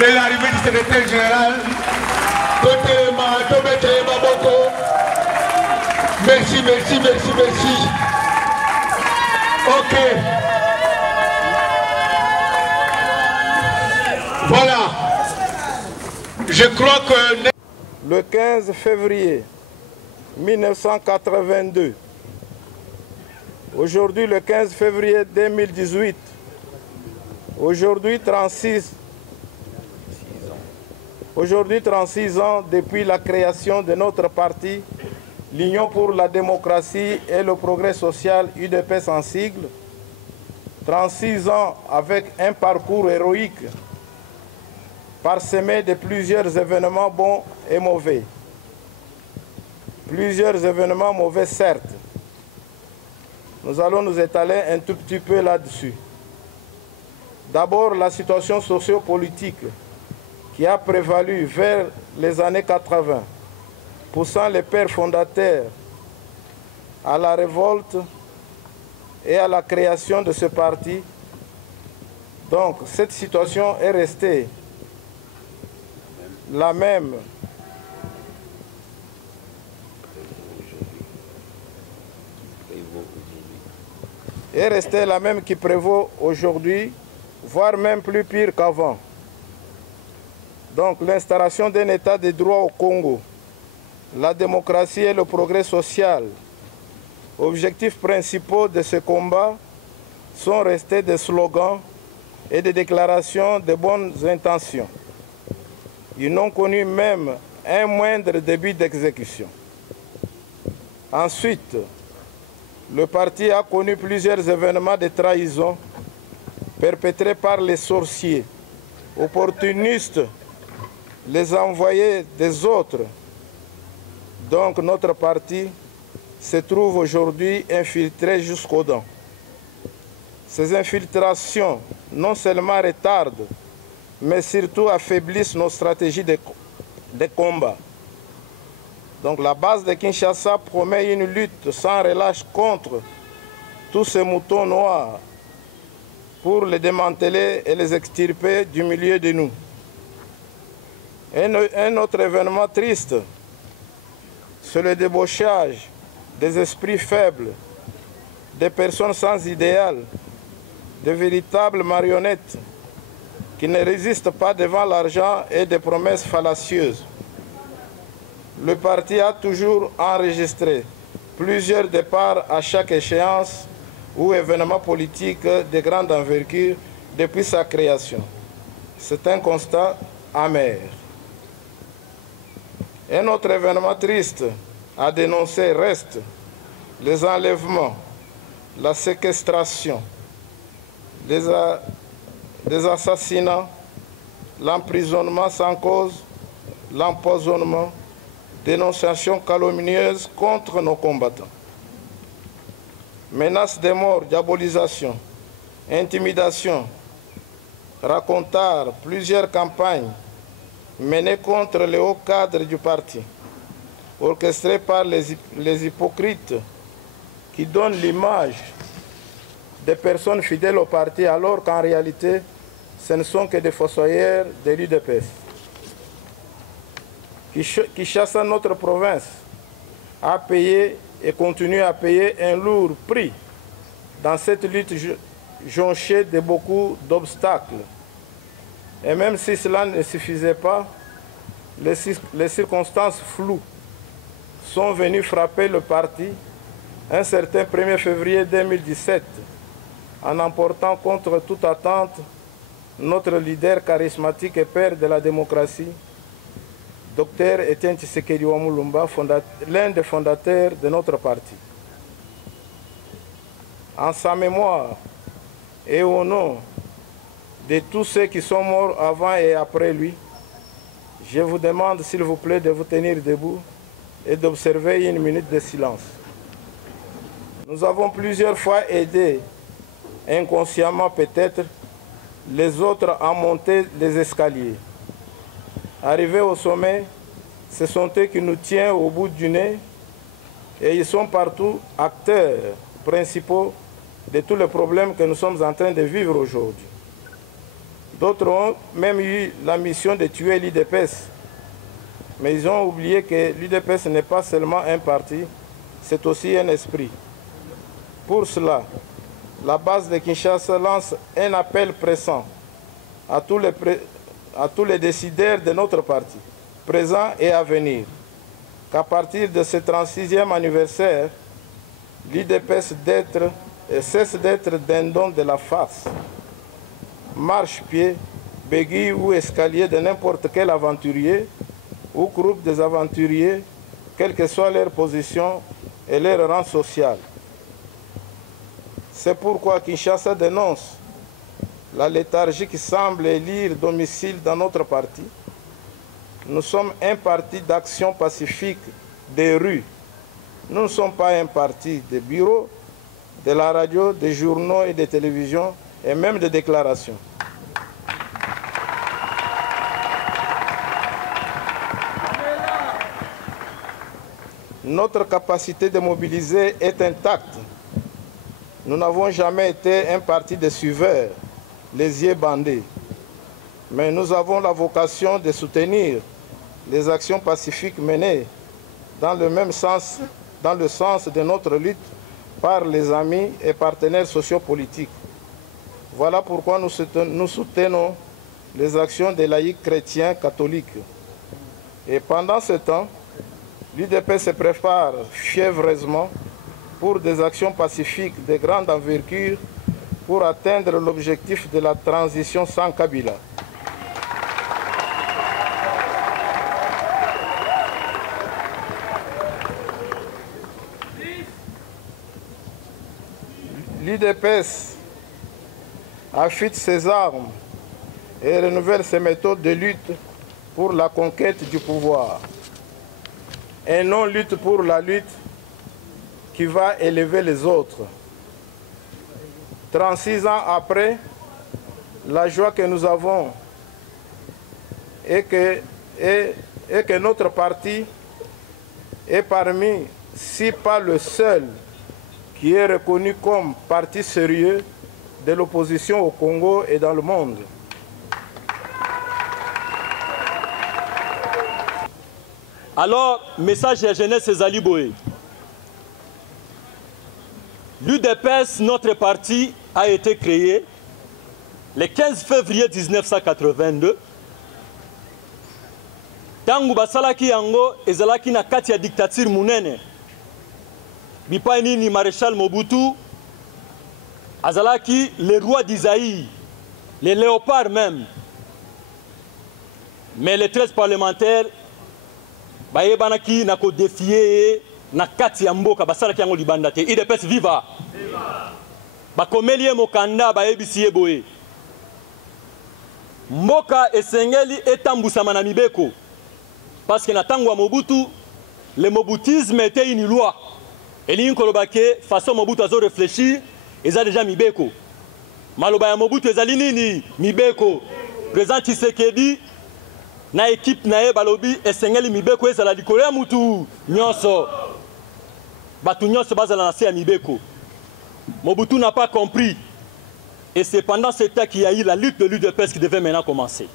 C'est l'arrivée du secrétaire général. Merci, merci, merci, merci. Ok. Voilà. Je crois que... Le 15 février 1982, aujourd'hui le 15 février 2018, aujourd'hui 36 ans depuis la création de notre parti, l'Union pour la démocratie et le progrès social, UDPS en sigle, 36 ans avec un parcours héroïque, parsemé de plusieurs événements bons et mauvais. Plusieurs événements mauvais, certes. Nous allons nous étaler un tout petit peu là-dessus. D'abord, la situation sociopolitique qui a prévalu vers les années 80, poussant les pères fondateurs à la révolte et à la création de ce parti. Donc, cette situation est restée la même qui prévaut aujourd'hui, voire même plus pire qu'avant. Donc l'installation d'un état de droit au Congo, la démocratie et le progrès social, objectifs principaux de ce combat, sont restés des slogans et des déclarations de bonnes intentions. Ils n'ont connu même un moindre début d'exécution. Ensuite, le parti a connu plusieurs événements de trahison perpétrés par les sorciers, opportunistes, les envoyés des autres. Donc notre parti se trouve aujourd'hui infiltré jusqu'aux dents. Ces infiltrations non seulement retardent, mais surtout affaiblissent nos stratégies de combat. Donc la base de Kinshasa promet une lutte sans relâche contre tous ces moutons noirs pour les démanteler et les extirper du milieu de nous. Un autre événement triste, c'est le débauchage des esprits faibles, des personnes sans idéal, de véritables marionnettes qui ne résistent pas devant l'argent et des promesses fallacieuses. Le parti a toujours enregistré plusieurs départs à chaque échéance ou événement politique de grande envergure depuis sa création. C'est un constat amer. Un autre événement triste à dénoncer reste les enlèvements, la séquestration, les assassinats, l'emprisonnement sans cause, l'empoisonnement, dénonciations calomnieuses contre nos combattants. Menaces de mort, diabolisation, intimidation, racontard, plusieurs campagnes menées contre les hauts cadres du parti, orchestrées par les hypocrites qui donnent l'image des personnes fidèles au parti alors qu'en réalité, ce ne sont que des fossoyeurs de l'UDPS. Qui chasse notre province, a payé et continue à payer un lourd prix dans cette lutte jonchée de beaucoup d'obstacles. Et même si cela ne suffisait pas, les circonstances floues sont venues frapper le parti un certain 1er février 2017 en emportant contre toute attente notre leader charismatique et père de la démocratie, Dr Etienne Tshisekedi Wamulumba, l'un des fondateurs de notre parti. En sa mémoire et au nom de tous ceux qui sont morts avant et après lui, je vous demande s'il vous plaît de vous tenir debout et d'observer une minute de silence. Nous avons plusieurs fois aidé, inconsciemment peut-être, les autres à monter les escaliers. Arrivés au sommet, ce sont eux qui nous tiennent au bout du nez et ils sont partout acteurs principaux de tous les problèmes que nous sommes en train de vivre aujourd'hui. D'autres ont même eu la mission de tuer l'UDPS. Mais ils ont oublié que l'UDPS n'est pas seulement un parti, c'est aussi un esprit. Pour cela, la base de Kinshasa lance un appel pressant à tous les décideurs de notre parti, présents et à venir, qu'à partir de ce 36e anniversaire, l'UDPS cesse d'être dindon de la face, marche-pied, béguille ou escalier de n'importe quel aventurier ou groupe des aventuriers, quelle que soit leur position et leur rang social. C'est pourquoi Kinshasa dénonce la léthargie qui semble élire domicile dans notre parti. Nous sommes un parti d'action pacifique des rues. Nous ne sommes pas un parti de bureaux, de la radio, des journaux et des télévisions, et même de déclarations. Notre capacité de mobiliser est intacte. Nous n'avons jamais été un parti de suiveurs, les yeux bandés. Mais nous avons la vocation de soutenir les actions pacifiques menées dans le même sens, dans le sens de notre lutte par les amis et partenaires sociopolitiques. Voilà pourquoi nous soutenons les actions des laïcs chrétiens catholiques. Et pendant ce temps, l'UDP se prépare fiévreusement pour des actions pacifiques de grande envergure pour atteindre l'objectif de la transition sans Kabila. L'UDPS affûte ses armes et renouvelle ses méthodes de lutte pour la conquête du pouvoir. Et non lutte pour la lutte qui va élever les autres. 36 ans après, la joie que nous avons est que notre parti est parmi, si pas le seul, qui est reconnu comme parti sérieux de l'opposition au Congo et dans le monde. Alors, message à la jeunesse Ezali Boé. L'UDPS, notre parti, a été créé le 15 février 1982. Tangu basalaki yango ezalaki na kati ya dictature munene. Bipai nini Maréchal Mobutu azalaki le roi d'Isaïe, les léopards même. Mais les 13 parlementaires bayebanaki na ko défier na kati ya mboka basalaki yango libanda te. UDPS viva. Bakomelie mokanda bayebisi ye boye. Mboka esengeli etambusama na mibeko. Parce que na tango ya Mobutu, le mobutisme était une loi. Et l'inkolobake façon Mobutu azo réfléchir, eza déjà mibeko. Maloba ya Mobutu ezali nini? Mibeko. Président Tshisekedi na équipe na ye balobi esengeli mibeko ezala likolo ya mutu nyonso. Batu nyonso bazala na se ya mibeko. Mobutu n'a pas compris. Et c'est pendant ce temps qu'il y a eu la lutte de l'UDPS qui devait maintenant commencer.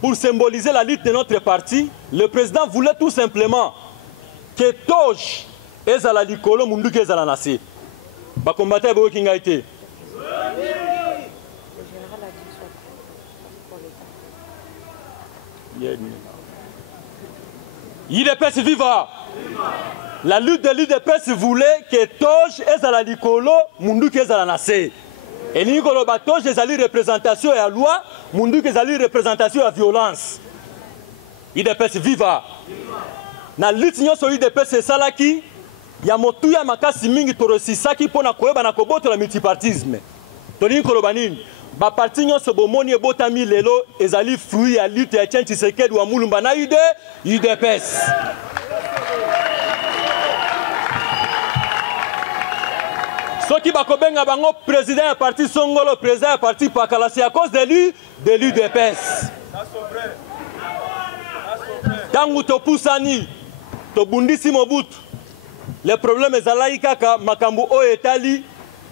Pour symboliser la lutte de notre parti, le président voulait tout simplement que Toge ezala likolo munduki ezala na se. Ba combattre bo kinga été. UDPS viva. La lutte de l'UDPS voulait que Toge ezala likolo munduki ezala na se. Et Nikolo Batoge ezali représentation ya loi, munduki ezali représentation ya violence. UDPS viva. Na lutte nyonso UDPS esalaki ya motuya makasi mingi torosisaki pona koyeba na kobotola multipartisme. Tolingi koloba nini? Ba parti nyonso bomoni ebotami lelo ezali fruit ya lutte ya Etienne Tshisekedi wa Mulumba na UDPS. Soki bakobenga bango président ya parti Songolo, président ya parti Pakala, c'est à cause de l'UDPS. Tangu topusani, tobundisi Mobutu. Le problème ezalaki kaka makambo o etali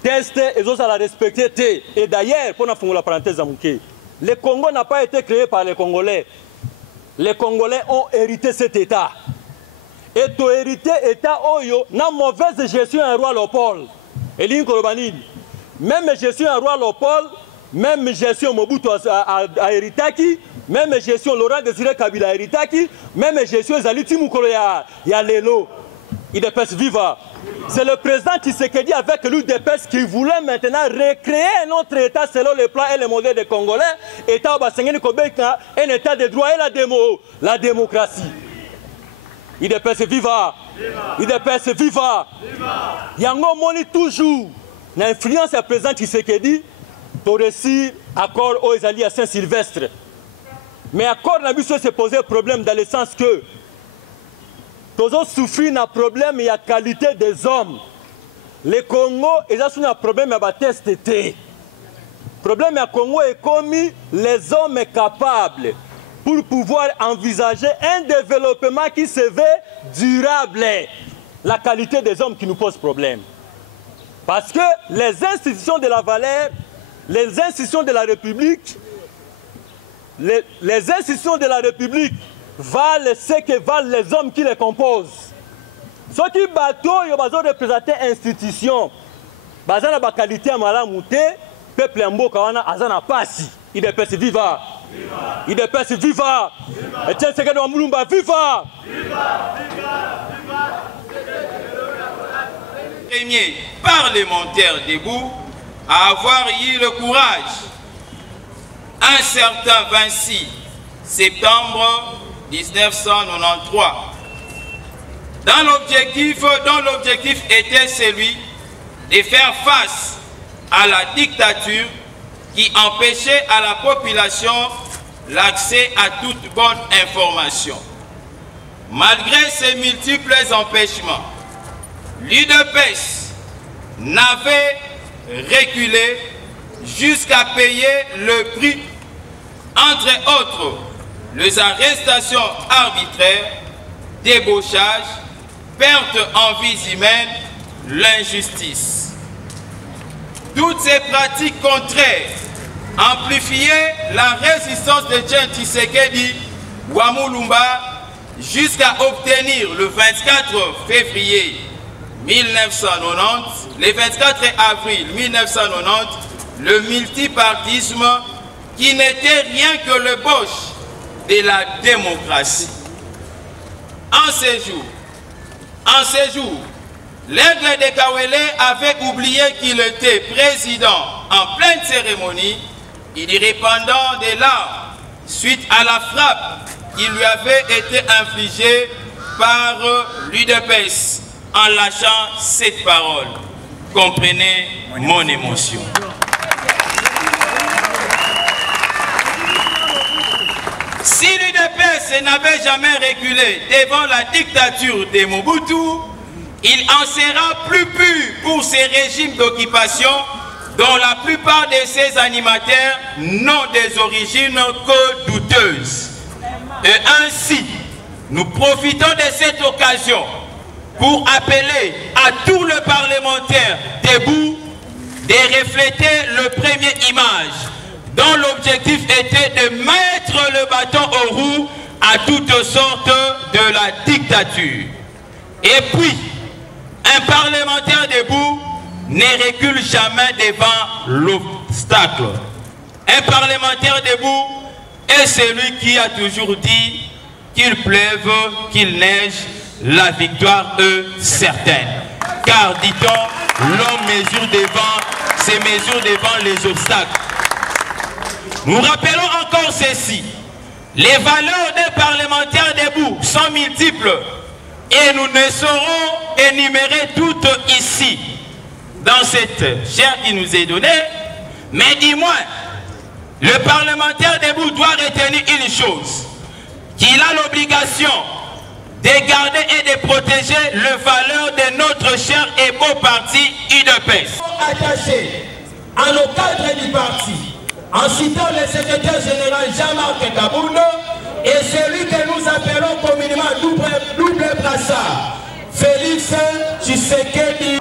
test ezosala respecter te. Et d'ailleurs, pour na fungola parenthèse amuke, Le Congo n'a pas été créé par les Congolais. Les Congolais ont hérité cet État. Et tu hérité l'État Oyo, na mauvaise gestion un roi Léopold. Et même gestion un roi Léopold, même gestion Mobutu a héritaki, même gestion Laurent Désiré Kabila a héritaki, même gestion Zaliti Moukolo ya Lelo. IDPS viva. C'est le président Tshisekedi avec l'UDPS qui voulait maintenant recréer un autre État selon les plans et les modèles des Congolais. État Obasengeni Kobeka, un État de droit et la démocratie. IDPS viva. IDPS viva. Yango moni toujours. L'influence du président Tshisekedi pour réussir accord aux alliés à Saint-Sylvestre. Mais accord n'a pu se poser problème dans le sens que tous souffrent d'un problème et la qualité des hommes. Le Congo, ils ont un problème à test. Le problème au Congo est commis les hommes capables pour pouvoir envisager un développement qui se veut durable. La qualité des hommes qui nous pose problème. Parce que les institutions de la valeur, les institutions de la République, les institutions de la République valent ce que valent les hommes qui les composent. Ceux qui bateau, ils ont représenté institution. Bazana na ba qualité à malamouté, peuple mboka wana azana pasi. IDPS viva. IDPS viva. Et tiens c'est que dans Mulumba viva. Premier parlementaire debout à avoir eu le courage, un certain 26 septembre 1993, dont l'objectif était celui de faire face à la dictature qui empêchait à la population l'accès à toute bonne information. Malgré ces multiples empêchements, l'UDPS n'avait reculé jusqu'à payer le prix, entre autres, les arrestations arbitraires, débauchage, perte en vies humaines, l'injustice. Toutes ces pratiques contraires amplifiaient la résistance de Tien Tshisekedi Wamulumba jusqu'à obtenir le 24 février 1990, le 24 avril 1990, le multipartisme qui n'était rien que le boche de la démocratie. En ces jours, l'aigle de Kawele avait oublié qu'il était président en pleine cérémonie, il y répandant des larmes suite à la frappe qui lui avait été infligée par l'UDPS en lâchant cette parole. Comprenez mon émotion. Si l'UDPS n'avait jamais reculé devant la dictature de Mobutu, il en sera plus pur pour ces régimes d'occupation dont la plupart de ses animateurs n'ont des origines que douteuses. Et ainsi, nous profitons de cette occasion pour appeler à tout le parlementaire debout de refléter le premier image dont l'objectif était de mettre le bâton aux roues à toutes sortes de la dictature. Et puis, un parlementaire debout ne recule jamais devant l'obstacle. Un parlementaire debout est celui qui a toujours dit qu'il pleuve, qu'il neige, la victoire est certaine. Car, dit-on, l'homme mesure devant les obstacles. Nous rappelons encore ceci. Les valeurs des parlementaires debout sont multiples et nous ne saurons énumérer toutes ici dans cette chaire qui nous est donnée. Mais dis-moi, le parlementaire debout doit retenir une chose, qu'il a l'obligation de garder et de protéger les valeurs de notre cher et beau parti UDPS. Attaché à nos cadres du parti, en citant le secrétaire général Jean-Marc Kaboundo et celui que nous appelons communément double brassard, Félix Tshisekedi.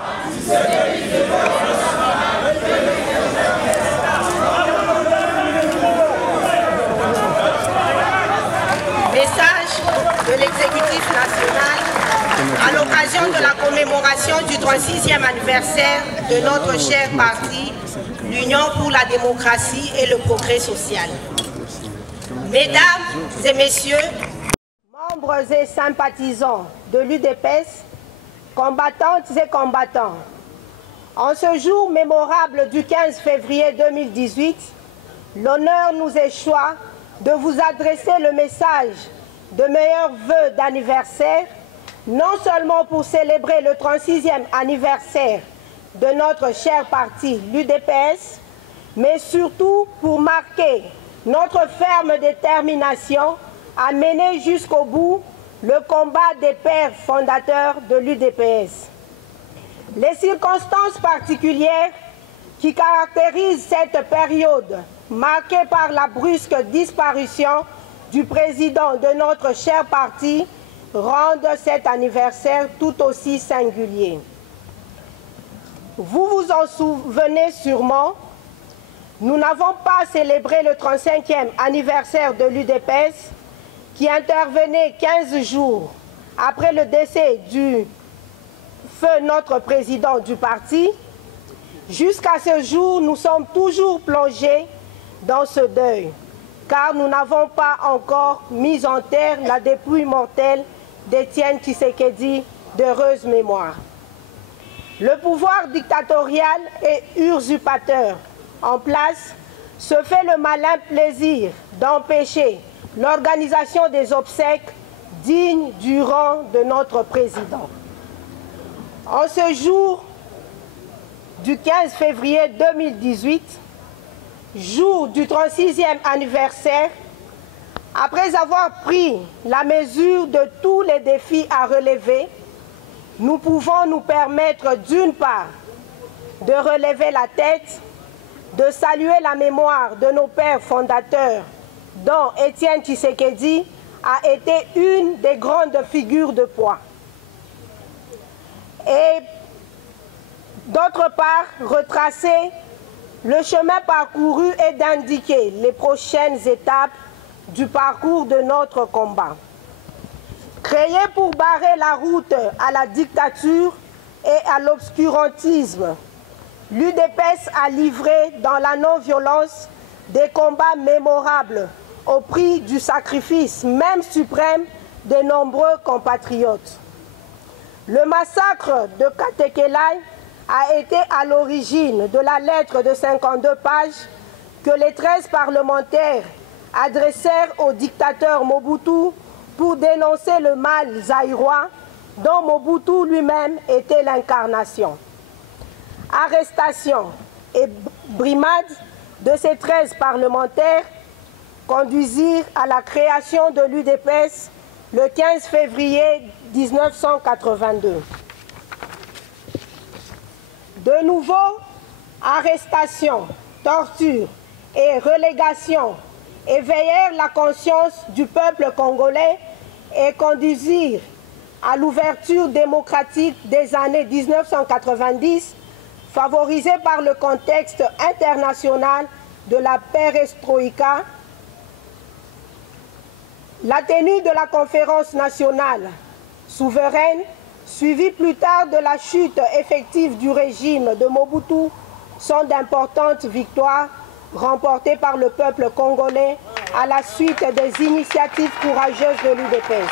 l'occasion de la commémoration du 36e anniversaire de notre cher parti, l'Union pour la démocratie et le progrès social. Mesdames et messieurs, membres et sympathisants de l'UDPS, combattantes et combattants, en ce jour mémorable du 15 février 2018, l'honneur nous échoit de vous adresser le message de meilleurs vœux d'anniversaire, non seulement pour célébrer le 36e anniversaire de notre cher parti, l'UDPS, mais surtout pour marquer notre ferme détermination à mener jusqu'au bout le combat des pères fondateurs de l'UDPS. Les circonstances particulières qui caractérisent cette période marquée par la brusque disparition du président de notre cher parti rendent cet anniversaire tout aussi singulier. Vous vous en souvenez sûrement, nous n'avons pas célébré le 35e anniversaire de l'UDPS qui intervenait 15 jours après le décès du feu notre président du parti. Jusqu'à ce jour, nous sommes toujours plongés dans ce deuil, car nous n'avons pas encore mis en terre la dépouille mortelle d'Étienne Tshisekedi d'heureuse mémoire. Le pouvoir dictatorial et usurpateur en place se fait le malin plaisir d'empêcher l'organisation des obsèques dignes du rang de notre président. En ce jour du 15 février 2018, jour du 36e anniversaire, après avoir pris la mesure de tous les défis à relever, nous pouvons nous permettre d'une part de relever la tête, de saluer la mémoire de nos pères fondateurs, dont Étienne Tshisekedi a été une des grandes figures de poids. Et d'autre part, retracer le chemin parcouru et d'indiquer les prochaines étapes du parcours de notre combat. Créé pour barrer la route à la dictature et à l'obscurantisme, l'UDPS a livré dans la non-violence des combats mémorables au prix du sacrifice même suprême de nombreux compatriotes. Le massacre de Katekelai a été à l'origine de la lettre de 52 pages que les 13 parlementaires adressèrent au dictateur Mobutu pour dénoncer le mal zaïrois dont Mobutu lui-même était l'incarnation. Arrestation et brimade de ces 13 parlementaires conduisirent à la création de l'UDPS le 15 février 1982. De nouveau, arrestations, tortures et relégations éveillèrent la conscience du peuple congolais et conduisirent à l'ouverture démocratique des années 1990, favorisée par le contexte international de la perestroïka, la tenue de la conférence nationale souveraine, suivie plus tard de la chute effective du régime de Mobutu, sont d'importantes victoires remportées par le peuple congolais à la suite des initiatives courageuses de l'UDPS.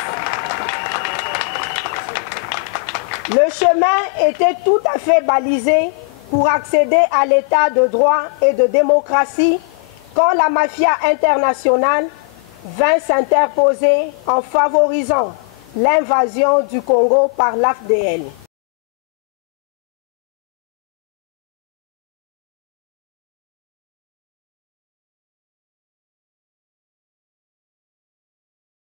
Le chemin était tout à fait balisé pour accéder à l'état de droit et de démocratie quand la mafia internationale vint s'interposer en favorisant l'invasion du Congo par l'AFDL.